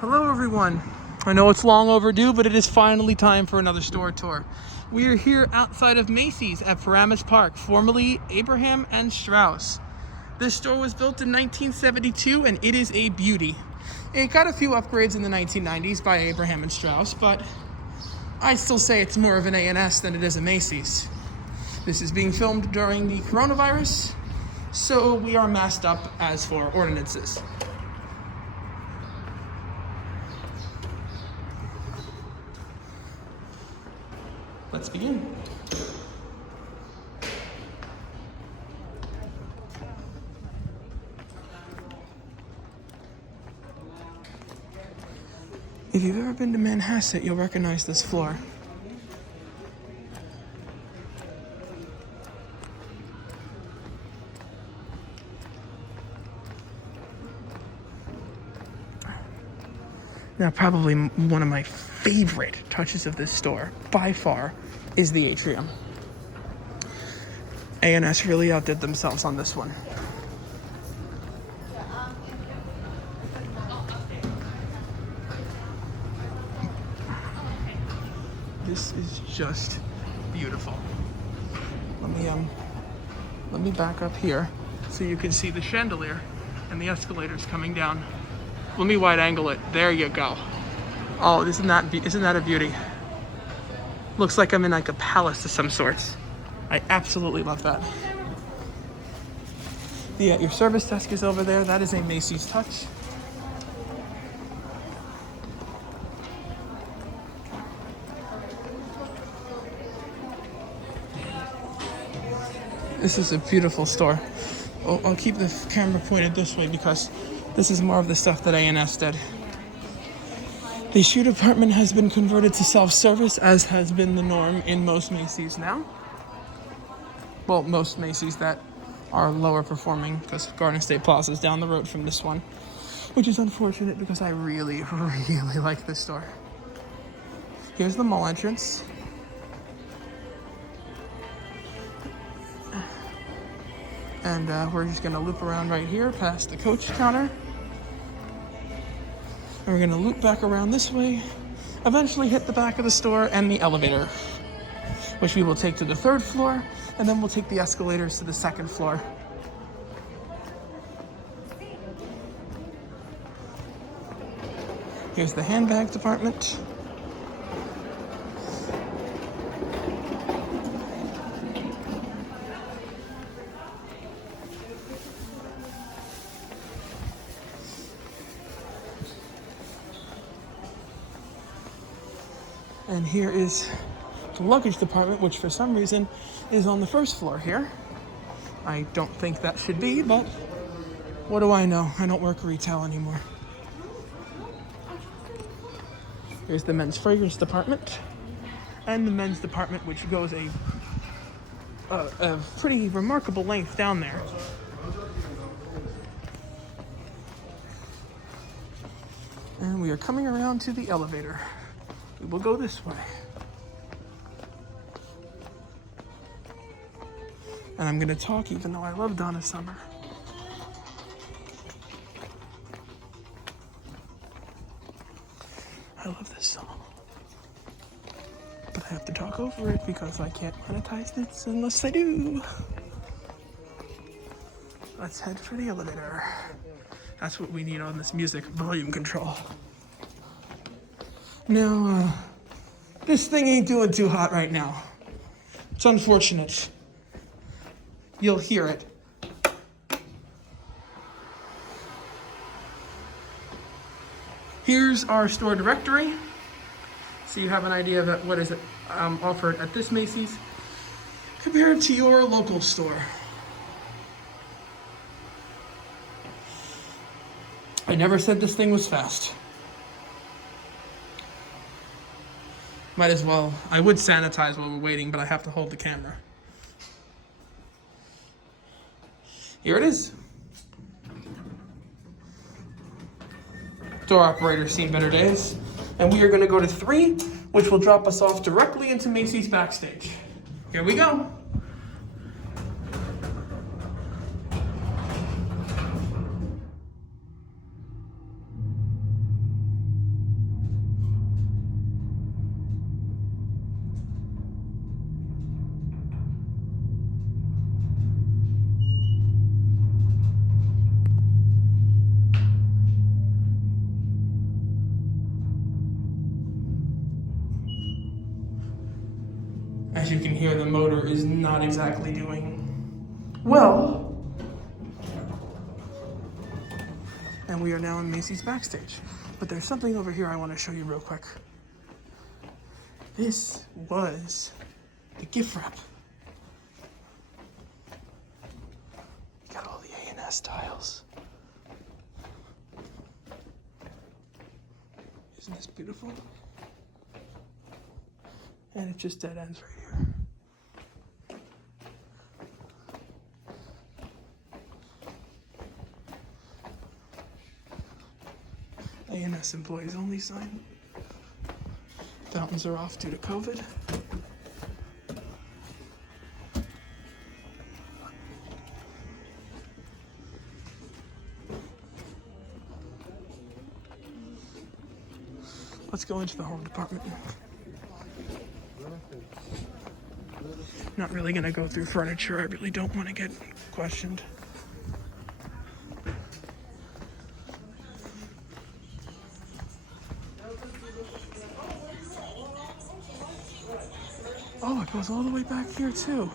Hello everyone. I know it's long overdue, but it is finally time for another store tour. We are here outside of Macy's at Paramus Park, formerly Abraham and Straus. This store was built in 1972 and it is a beauty. It got a few upgrades in the 1990s by Abraham and Straus, but I still say it's more of an A&S than it is a Macy's. This is being filmed during the coronavirus, so we are masked up as for ordinances. Let's begin. If you've ever been to Manhasset, you'll recognize this floor. Now, probably one of my favorite touches of this store, by far, is the Atrium. A&S really outdid themselves on this one. This is just beautiful. Let me back up here so you can see the chandelier and the escalators coming down. Let me wide angle it. There you go. Oh, isn't that a beauty? Looks like I'm in like a palace of some sorts. I absolutely love that. Your service desk is over there. That is a Macy's touch. This is a beautiful store. I'll keep the camera pointed this way because this is more of the stuff that A&S did. The shoe department has been converted to self-service, as has been the norm in most Macy's now. Well, most Macy's that are lower performing, because Garden State Plaza is down the road from this one, which is unfortunate because I really, really like this store. Here's the mall entrance. And we're just gonna loop around right here past the Coach counter. And we're gonna loop back around this way, eventually hit the back of the store and the elevator, which we will take to the 3rd floor, and then we'll take the escalators to the 2nd floor. Here's the handbag department. And here is the luggage department, which for some reason is on the 1st floor here. I don't think that should be, but what do I know? I don't work retail anymore. Here's the men's fragrance department and the men's department, which goes a pretty remarkable length down there. And we are coming around to the elevator. We will go this way. And I'm gonna talk even though I love Donna Summer. I love this song. But I have to talk over it because I can't monetize this unless I do. Let's head for the elevator. That's what we need on this music, volume control. Now, this thing ain't doing too hot right now. It's unfortunate. You'll hear it. Here's our store directory, so you have an idea of what is offered at this Macy's compared to your local store. I never said this thing was fast. Might as well. I would sanitize while we're waiting, but I have to hold the camera. Here it is. Door operator's seen better days. And we are going to go to 3, which will drop us off directly into Macy's backstage. Here we go. As you can hear, the motor is not exactly doing well. And we are now in Macy's backstage. But there's something over here I want to show you real quick. This was the gift wrap. You got all the A&S tiles. Isn't this beautiful? And it just dead ends right here. A&S employees only sign. Fountains are off due to COVID. Let's go into the home department. Not really gonna go through furniture. I really don't want to get questioned. Oh, it goes all the way back here too.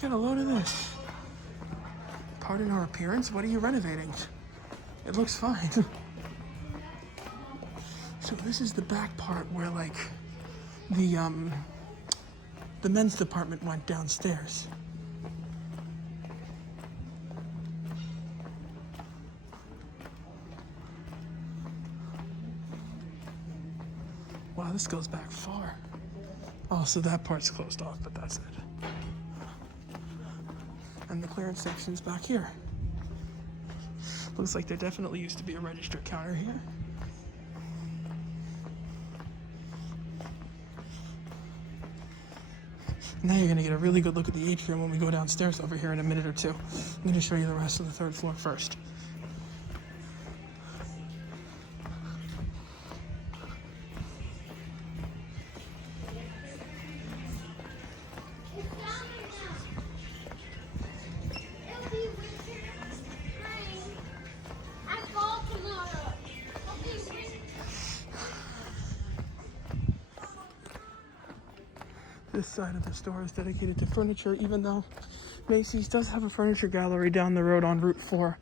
Get a load of this. Pardon our appearance, what are you renovating? It looks fine. So this is the back part where like the men's department went downstairs. Wow, this goes back far. Oh, so that part's closed off, but that's it. And the clearance section's back here. Looks like there definitely used to be a register counter here. Now you're gonna get a really good look at the atrium when we go downstairs over here in a minute or two. I'm gonna show you the rest of the third floor first. This side of the store is dedicated to furniture, even though Macy's does have a furniture gallery down the road on Route 4.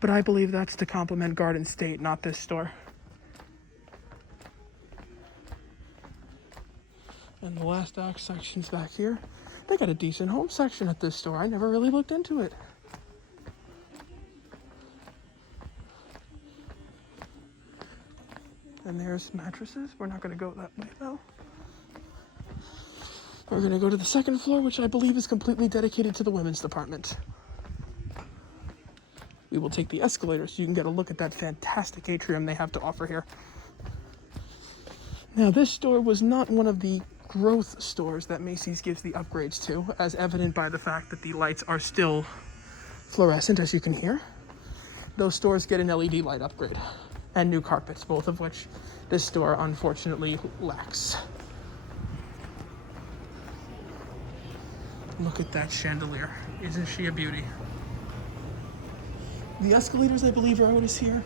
But I believe that's to complement Garden State, not this store. And the last act section's back here. They got a decent home section at this store. I never really looked into it. And there's mattresses. We're not going to go that way though. We're going to go to the second floor, which I believe is completely dedicated to the women's department. We will take the escalators so you can get a look at that fantastic atrium they have to offer here. Now, this store was not one of the growth stores that Macy's gives the upgrades to, as evident by the fact that the lights are still fluorescent, as you can hear. Those stores get an LED light upgrade and new carpets, both of which this store unfortunately lacks. Look at that chandelier. Isn't she a beauty? The escalators, I believe, are Otis here.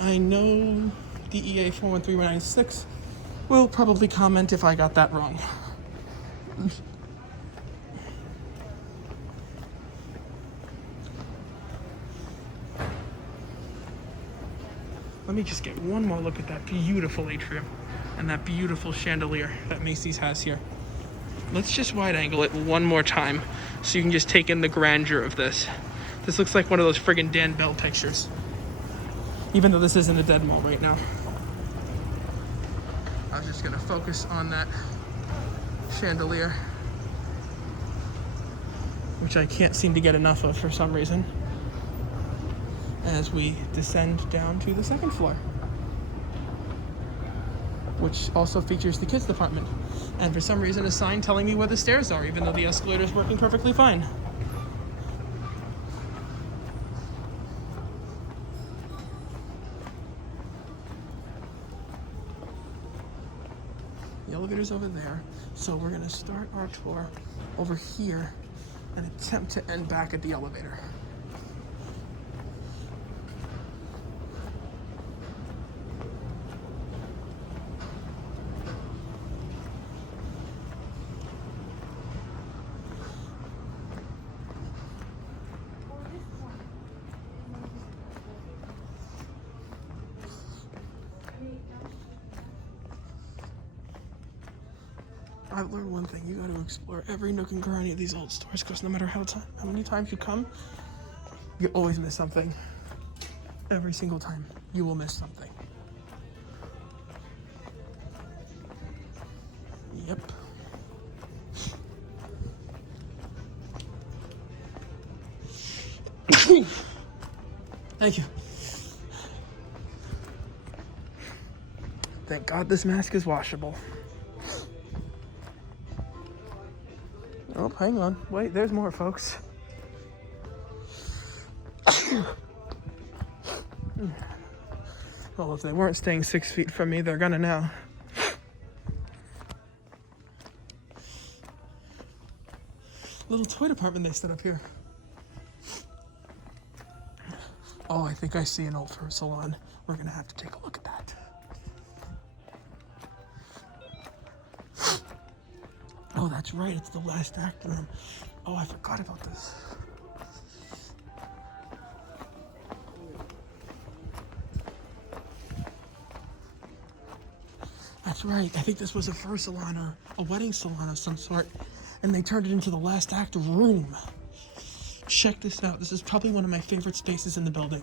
I know DEA 413196 will probably comment if I got that wrong. Let me just get one more look at that beautiful atrium and that beautiful chandelier that Macy's has here. Let's just wide angle it one more time so you can just take in the grandeur of this. This looks like one of those friggin' Dan Bell pictures. Even though this isn't a dead mall right now. I was just gonna focus on that chandelier, which I can't seem to get enough of for some reason, as we descend down to the second floor, which also features the kids department. And for some reason, a sign telling me where the stairs are, even though the escalator is working perfectly fine. The elevator's over there, so we're gonna start our tour over here and attempt to end back at the elevator. I've learned one thing. You got to explore every nook and cranny of these old stores, because no matter how many times you come, you always miss something. Every single time, you will miss something. Yep. Thank you. Thank God this mask is washable. Oh, hang on. Wait, there's more, folks. Well, if they weren't staying 6 feet from me, they're gonna now. Little toy department they set up here. Oh, I think I see an old fur salon. We're gonna have to take a look at that. Oh, that's right. It's the last act room. Oh, I forgot about this. That's right. I think this was a fur salon or a wedding salon of some sort, and they turned it into the last act room. Check this out. This is probably one of my favorite spaces in the building.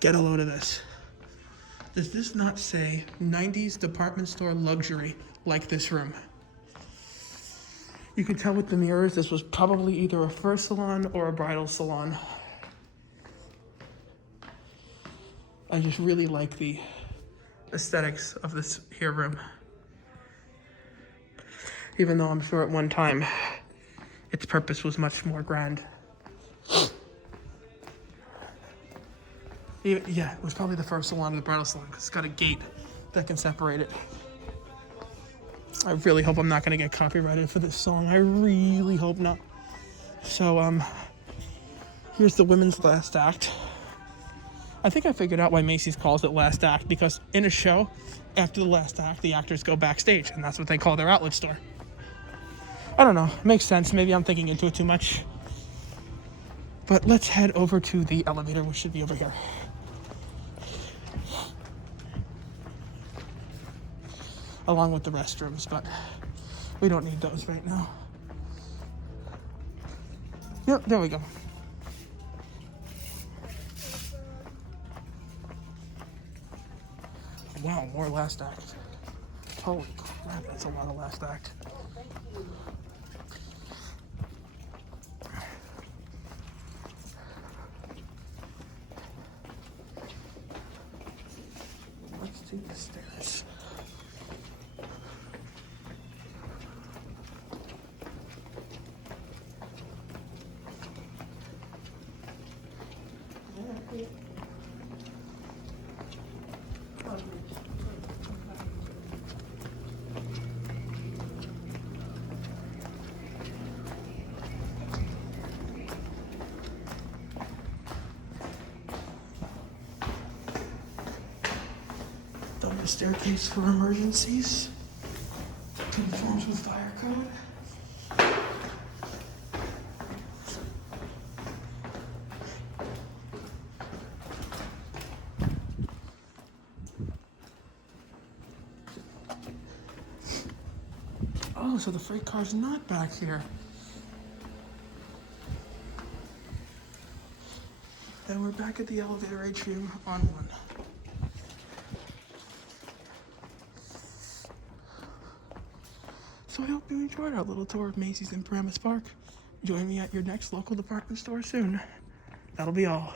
Get a load of this. Does this not say 90s department store luxury like this room? You can tell with the mirrors this was probably either a fur salon or a bridal salon. I just really like the aesthetics of this here room. Even though I'm sure at one time its purpose was much more grand. Yeah, it was probably the first salon or the bridal salon because it's got a gate that can separate it. I really hope I'm not going to get copyrighted for this song. I really hope not. So, here's the women's last act. I think I figured out why Macy's calls it last act, because in a show, after the last act, the actors go backstage, and that's what they call their outlet store. I don't know. It makes sense. Maybe I'm thinking into it too much. But let's head over to the elevator, which should be over here. Along with the restrooms, but we don't need those right now. Yep, there we go. Wow, more last act. Holy crap, that's a lot of last act. Let's do the stairs. Double staircase for emergencies. Conforms with fire code. Oh, so the freight car's not back here. And we're back at the elevator atrium on one. So I hope you enjoyed our little tour of Macy's in Paramus Park. Join me at your next local department store soon. That'll be all.